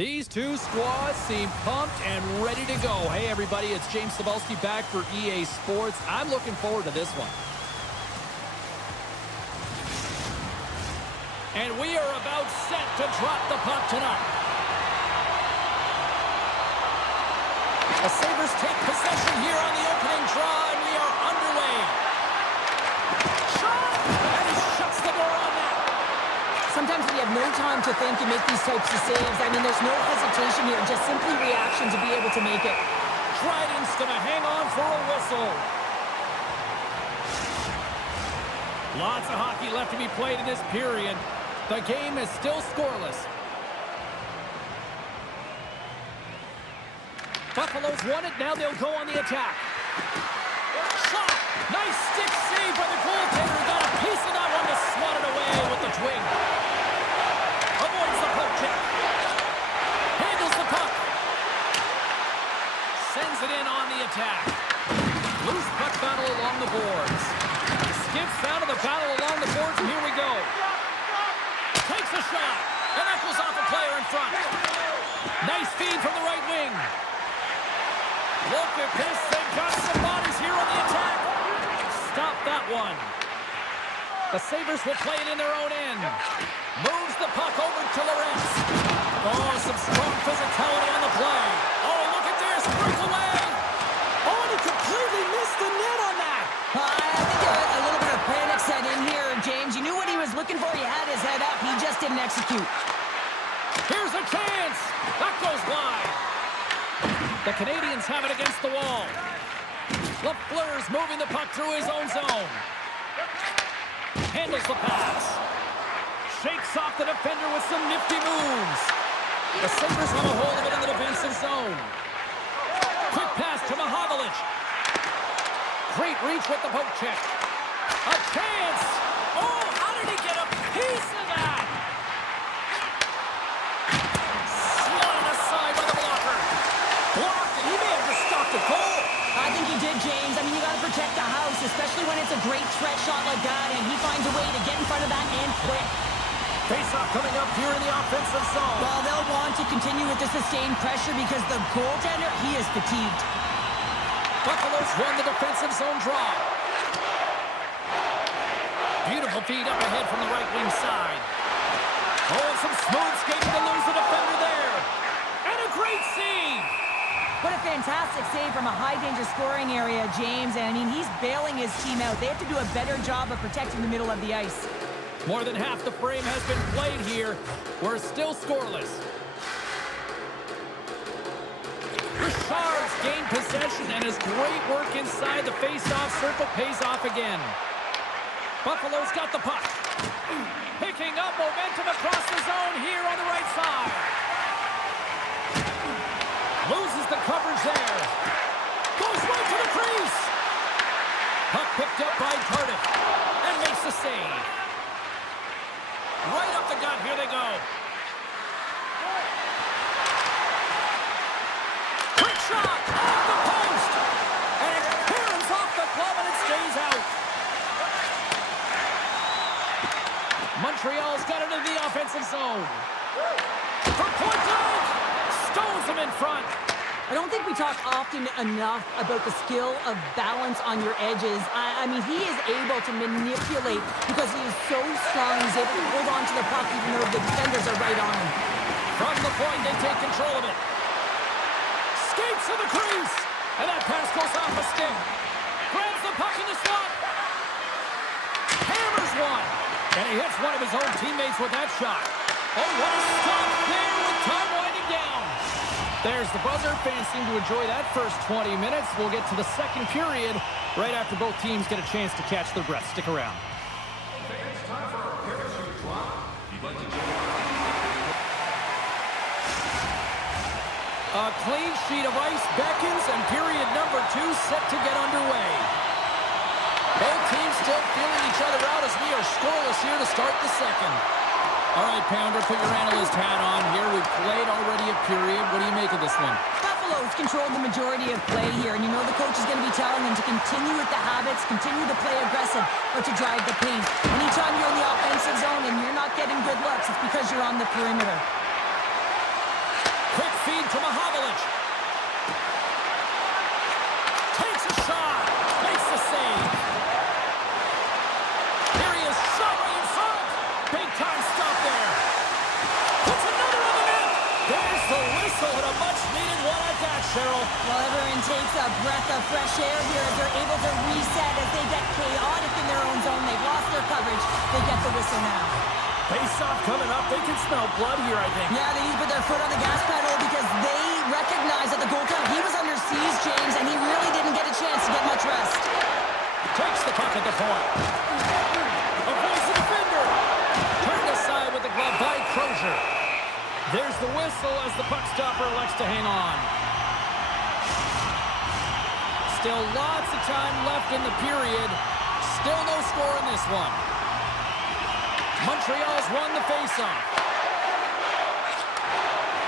These two squads seem pumped and ready to go. Hey, everybody, it's James Cebulski back for EA Sports. I'm looking forward to this one. And we are about set to drop the puck tonight. The Sabres take possession here on the opening draw, and we are underway. Shot! And he shuts the door on that. Sometimes when you have no time to think, you make these types of saves. I mean, there's no hesitation here, just simply reaction to be able to make it. Dryden's going to hang on for a whistle. Lots of hockey left to be played in this period. The game is still scoreless. Buffalo's won it. Now they'll go on the attack. Shot! Nice stick save by the goaltender. Got a piece of that one to swat it away with the twing. Avoids the poke check. Handles the puck. Sends it in on the attack. Loose puck battle along the boards. Skips out of the battle along the boards, and here we go. Takes a shot, and that goes off a player in front. Nice feed from the right wing. Look at this, they've got some bodies here on the attack. Stop that one. The Sabres will play it in their own end. Moves the puck over to Lorentz. Oh, some strong physicality on the play. Oh, look at this, breakaway. Oh, and he completely missed the net on that. I think a little bit of panic set in here, James. You knew what he was looking for. He had his head up. He just didn't execute. Here's a chance. That goes wide. The Canadiens have it against the wall. Lafleur's moving the puck through his own zone. Handles the pass. Shakes off the defender with some nifty moves. The Sabres have a hold of it in the defensive zone. Quick pass to Mahovlich. Great reach with the poke check. A chance. Oh, how did he get a piece of that? Slotted aside by the blocker. Blocked, and he may have just stopped a goal. I think he did, James. I mean, you got to protect the house, especially when it's a great threat shot like that, and he finds a way to get in front of that and quick. Face-off coming up here in the offensive zone. Well, they'll want to continue with the sustained pressure because the goaltender, he is fatigued. Buffalo's won the defensive zone draw. Beautiful feed up ahead from the right wing side. Oh, some smooth skating to lose the defender there. And a great save. What a fantastic save from a high-danger scoring area, James. And, I mean, he's bailing his team out. They have to do a better job of protecting the middle of the ice. More than half the frame has been played here. We're still scoreless. Richard's gained possession, and his great work inside the face-off circle pays off again. Buffalo's got the puck. Picking up momentum across the zone here on the right side. Loses the coverage there. Goes right to the crease. Puck picked up by Cardiff and makes the save. Right up the gut. Here they go. Quick shot off the post. And it clears off the glove and it stays out. Montreal's got it into the offensive zone. From point blank. Stones him in front. I don't think we talk often enough about the skill of balance on your edges. I mean, he is able to manipulate because he is so strong. He's able to hold on to the puck even though the defenders are right on him. From the point, they take control of it. Skates to the crease. And that pass goes off a stick. Grabs the puck in the slot. Hammers one. And he hits one of his own teammates with that shot. Oh, what a stop there with time winding down. There's the buzzer. Fans seem to enjoy that first 20 minutes. We'll get to the second period right after both teams get a chance to catch their breath. Stick around. It's time for our parachute drop. If you'd like to join a clean sheet of ice beckons, and period number 2 set to get underway. Both teams still feeling each other out as we are scoreless here to start the second. All right, Pounder, put your analyst hat on here. We've played already a period. What do you make of this one? Buffalo's controlled the majority of play here, and you know the coach is going to be telling them to continue with the habits, continue to play aggressive, or to drive the paint. Anytime you're in the offensive zone and you're not getting good looks, it's because you're on the perimeter. feed to Montreal. Takes a shot. Makes the save. Here he is, shot right in front. Big time stop there. Puts another on the net. There's the whistle and a much-needed one at that, Cheryl. Well, everyone takes a breath of fresh air here as they're able to reset as they get chaotic in their own zone. They've lost their coverage. They get the whistle now. Face-off coming up. They can smell blood here, I think. Yeah, they need to put their foot on the gas pedal because they recognize that the goaltender, he was under siege, James, and he really didn't get a chance to get much rest. Takes the puck at the point. Avoids the defender. Turned aside with the glove by Crozier. There's the whistle as the puck stopper elects to hang on. Still lots of time left in the period. Still no score in this one. Montreal's won the faceoff.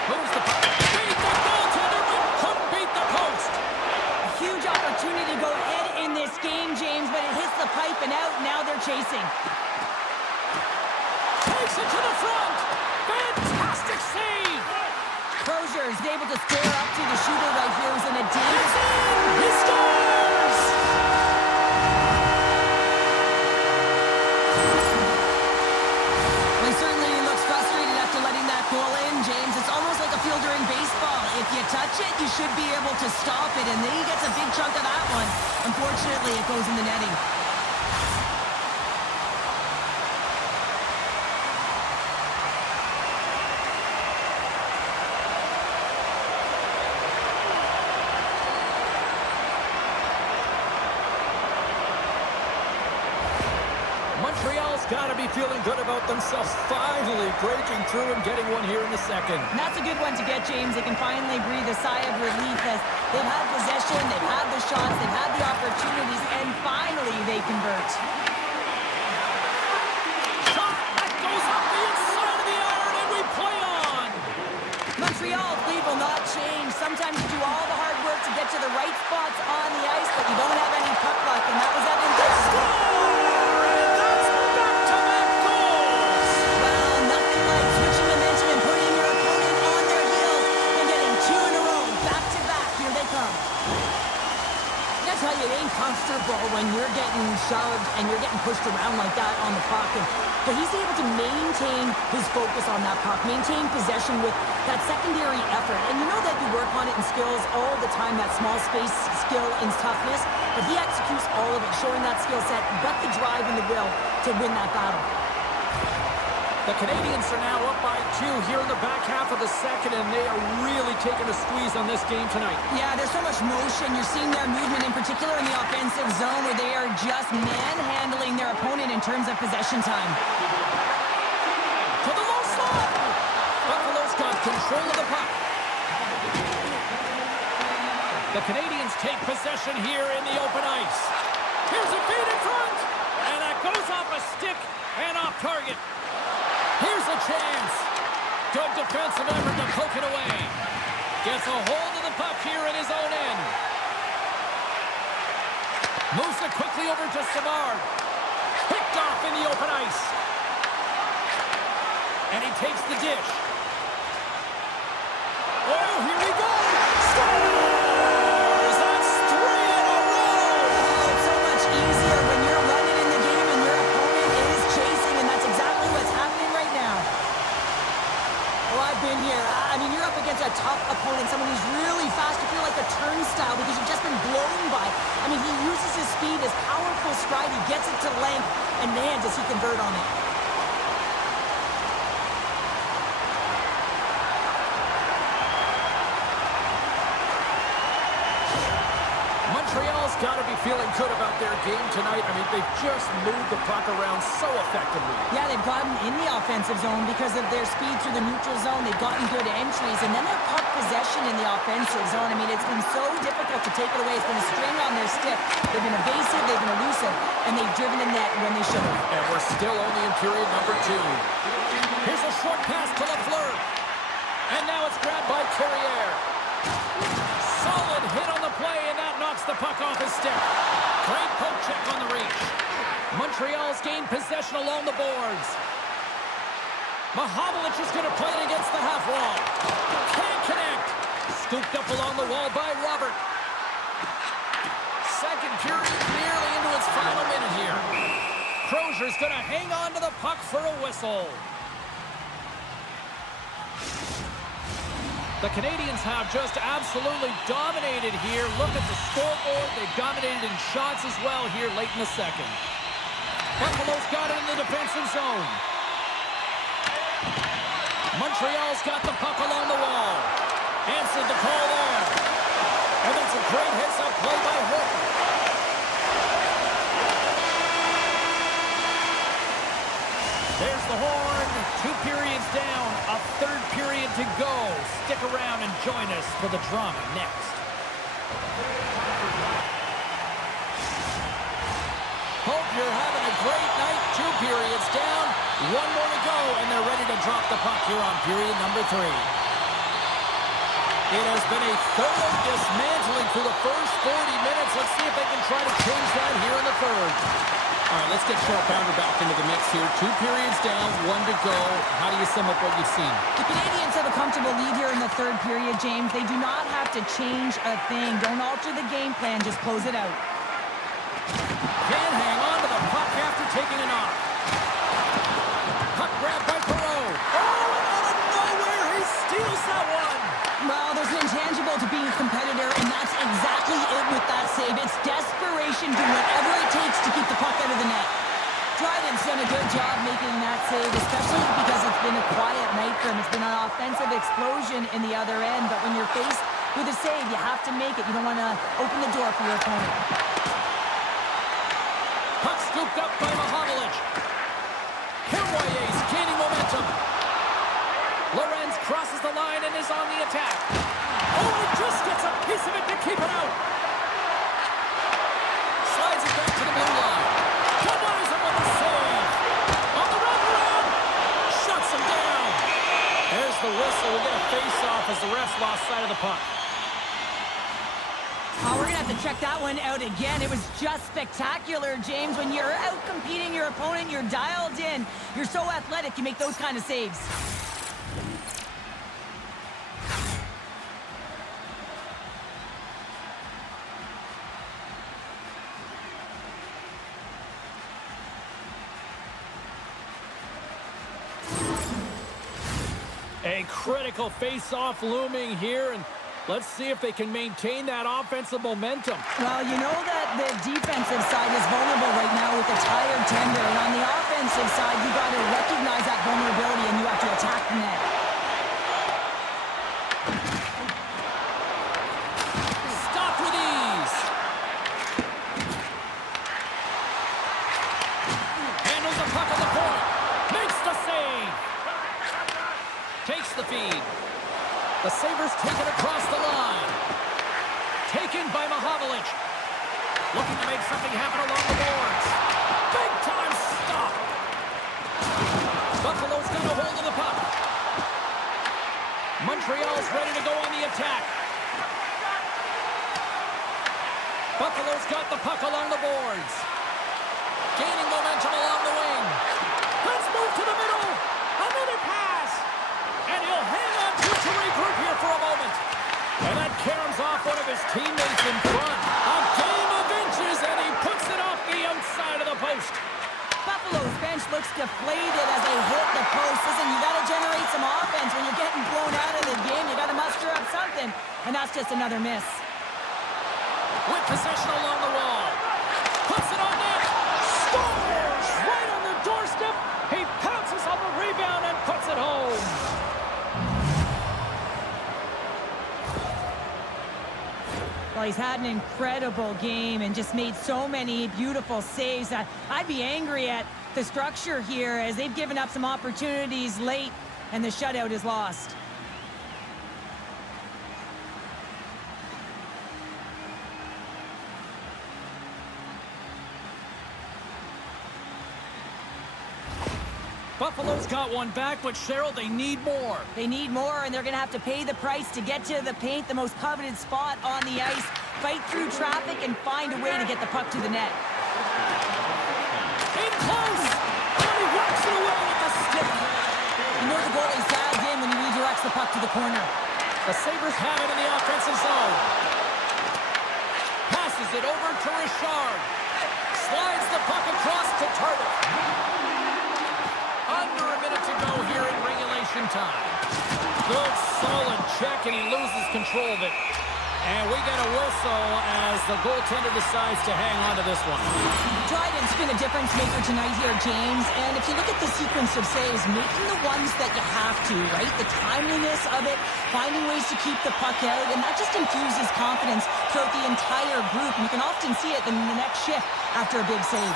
Moves the puck. Beat the goaltender, but couldn't beat the post. A huge opportunity to go ahead in this game, James, but it hits the pipe and out. Now they're chasing. Takes it to the front. Fantastic save. Crozier is able to square up to the shooter right here who's in a deep. He scores! Well, certainly he looks frustrated after letting that goal in, James. It's almost like a fielder in baseball. If you touch it, you should be able to stop it, and then he gets a big chunk of that one. Unfortunately, it goes in the netting. Montreal's got to be feeling good about themselves, finally breaking through and getting one here in the second. And that's a good one to get, James. They can finally breathe a sigh of relief as they've had possession, they've had the shots, they've had the opportunities, and finally they convert. Shot that goes up the inside of the iron, and we play on. Montreal's lead will not change. Sometimes you do all the hard work to get to the right spots on the ice, but you don't have any puck luck, and that was evident there. It ain't comfortable when you're getting shoved and you're getting pushed around like that on the puck. But he's able to maintain his focus on that puck, maintain possession with that secondary effort. And you know that you work on it in skills all the time, that small space skill and toughness. But he executes all of it, showing that skill set, but the drive and the will to win that battle. The Canadiens are now up by 2 here in the back half of the second, and they are really taking a squeeze on this game tonight. Yeah, there's so much motion. You're seeing their movement, in particular in the offensive zone, where they are just manhandling their opponent in terms of possession time. To the low slot. Buffalo's got control of the puck. The Canadiens take possession here in the open ice. Here's a feed in front, and that goes off a stick and off target. Here's a chance. Good defensive effort to poke it away. Gets a hold of the puck here in his own end. Moves it quickly over to Savard. Picked off in the open ice. And he takes the dish. Oh, here we go. Scores! That's 3 in a row. Oh, it's so much easier when you're running in the game and your opponent is chasing, and that's exactly what's happening right now. Well, I've been here. I mean, you're up against a tough opponent, someone who's really fast. You feel like a turnstile because you've just been blown by. I mean, he uses his speed, his powerful stride. He gets it to length, and man, does he convert on it. Montreal's got to be feeling good about their game tonight. I mean, they've just moved the puck around so effectively. Yeah, they've gotten in the offensive zone because of their speed through the neutral zone. They've gotten good entries, and then their puck possession in the offensive zone. I mean, it's been so difficult to take it away. It's been a string on their stick. They've been evasive, they've been elusive, and they've driven the net when they should have. And we're still only in period number 2. Here's a short pass to Lafleur. And now it's grabbed by Carrier. Solid hit on the play, and that knocks the puck off his stick. Great poke check on the reach. Montreal's gained possession along the boards. Montreal is going to play it against the half wall. Can't connect. Scooped up along the wall by Robert. Second period nearly into its final minute here. Crozier's going to hang on to the puck for a whistle. The Canadiens have just absolutely dominated here. Look at the scoreboard. They've dominated in shots as well here late in the second. Buffalo's got it in the defensive zone. Montreal's got the puck along the wall. Answered the call there. And that's a great heads-up play by Horton. There's the horn. 2 periods down. A third period to go. Stick around and join us for the drama next. Hope you're having a great night. 2 periods down. 1 more to go, and they're ready to drop the puck here on period number 3. It has been a thorough dismantling through the first 40 minutes. Let's see if they can try to change that here in the third. All right, let's get Short Pounder back into the mix here. 2 periods down, 1 to go. How do you sum up what you've seen? The Canadiens have a comfortable lead here in the third period, James. They do not have to change a thing. Don't alter the game plan. Just close it out. Can't hang on to the puck after taking a knock. Puck grabbed by Perreault. Oh, out of nowhere, he steals that one. Well, there's an intangible to being a competitor, and that's exactly it with that save. It's desperation, do whatever it takes to keep the puck out of the net. Dryden's done a good job making that save, especially because it's been a quiet night for him. It's been an offensive explosion in the other end, but when you're faced with a save, you have to make it. You don't want to open the door for your opponent. Puck scooped up by Mahovlich. Kermoyer's gaining momentum. Lorenz crosses the line and is on the attack. Oh, he just gets a piece of it to keep it out. Slides it back to the blue line. Kawai's with the save. On the wraparound. Shuts him down. There's the whistle. We'll get a face-off as the refs lost sight of the puck. Oh, we're going to have to check that one out again. It was just spectacular, James. When you're out competing your opponent, you're dialed in. You're so athletic, you make those kind of saves. A critical face-off looming here, and let's see if they can maintain that offensive momentum. Well, you know that the defensive side is vulnerable right now with a tired tender, and on the offensive side, you got to recognize that vulnerability and you have to attack the net. Stopped with ease. Handles the puck at the point. Makes the save. Takes the feed. The Sabres take it across the line. Taken by Mahovlich. Looking to make something happen along the boards. Big time stop. Buffalo's got a hold of the puck. Montreal's ready to go on the attack. Buffalo's got the puck along the boards. Gaining momentum along the wing. Let's move to the middle. Another pass. And he'll hang on to it to regroup here for a moment. And that caroms off one of his teammates in front. A game of inches, and he puts it off the outside of the post. Buffalo's bench looks deflated as they hit the post. Listen, you got to generate some offense. When you're getting blown out of the game, you got to muster up something. And that's just another miss. With possession along the wall. Puts it on net. Scores! Right on the doorstep. He pounces on the rebound and puts it home. Well, he's had an incredible game and just made so many beautiful saves. I'd be angry at the structure here as they've given up some opportunities late and the shutout is lost. Buffalo's got one back, but Cheryl, they need more. They need more, and they're going to have to pay the price to get to the paint, the most coveted spot on the ice, fight through traffic, and find a way to get the puck to the net. In close! And he walks it away with the stick. You know the goalie's dialed in when he redirects the puck to the corner. The Sabres have it in the offensive zone. Passes it over to Richard. Slides the puck across to Tardif. Under a minute to go here in regulation time. Good, solid check, and he loses control of it. And we get a whistle as the goaltender decides to hang on to this one. Dryden's been a difference maker tonight here, James. And if you look at the sequence of saves, making the ones that you have to, right? The timeliness of it, finding ways to keep the puck out, and that just infuses confidence throughout the entire group. And you can often see it in the next shift after a big save.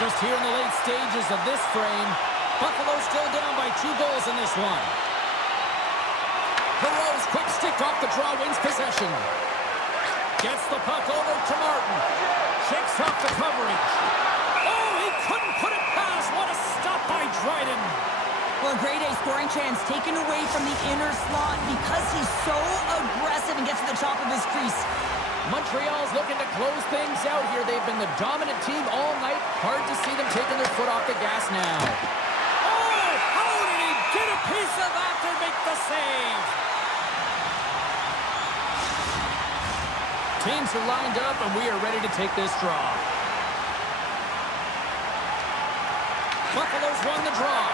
Just here in the late stages of this frame, Buffalo still down by 2 goals in this one. Perreault's quick stick off the draw wins possession. Gets the puck over to Martin. Shakes off the coverage. Oh, he couldn't put it past. What a stop by Dryden. Well, a grade A scoring chance taken away from the inner slot because he's so aggressive and gets to the top of his crease. Montreal's looking to close things out here. They've been the dominant team all night. Hard to see them taking their foot off the gas now. Oh, how did he get a piece of that to make the save? Teams are lined up, and we are ready to take this draw. Buffalo's won the draw.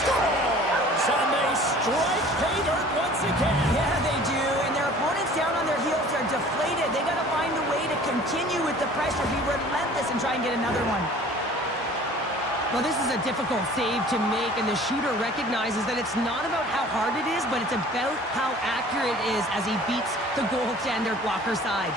Scores! And they strike pay dirt once again. Yeah, they do. And their opponents down on their heels are deflated. They got to find a way to continue with the pressure, be relentless, and try and get another one. Well, this is a difficult save to make, and the shooter recognizes that it's not about how hard it is, but it's about how accurate it is as he beats the goaltender blocker side.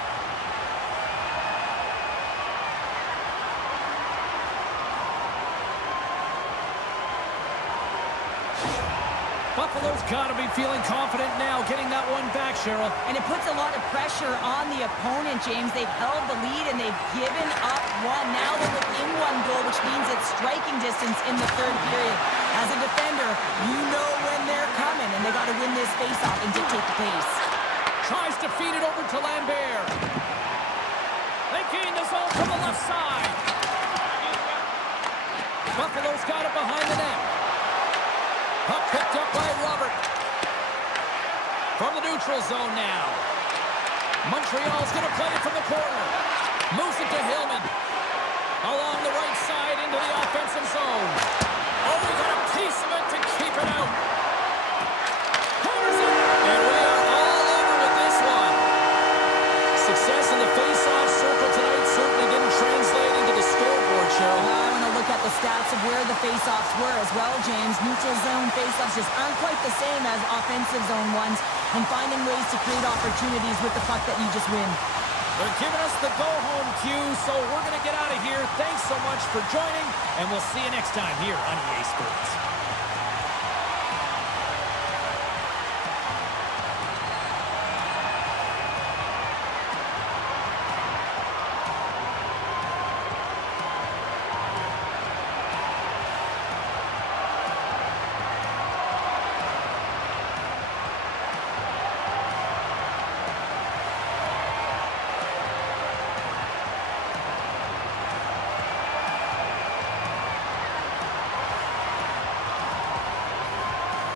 Buffalo's got to be feeling confident now, getting that one back, Cheryl. And it puts a lot of pressure on the opponent, James. They've held the lead, and they've given up one. Now they're within 1 goal, which means it's striking distance in the third period. As a defender, you know when they're coming, and they got to win this faceoff and dictate the pace. Tries to feed it over to Lambert. They gain the zone from the left side. Buffalo's got it behind the net. Puck picked up by Robert. From the neutral zone now. Montreal's going to play it from the corner. Moves it to Hillman. Along the right side into the offensive zone. Oh, we got a piece of it to keep it out. Hammers it. And we are all over with this one. Success in the face-off circle tonight certainly didn't translate into the scoreboard, Cheryl. I want to look at the stats of where the face-offs were as well, James. Neutral zone face-offs just aren't quite the same as offensive zone ones, and finding ways to create opportunities with the puck that you just win. They're giving us the go-home cue, so we're going to get out of here. Thanks so much for joining, and we'll see you next time here on EA Sports.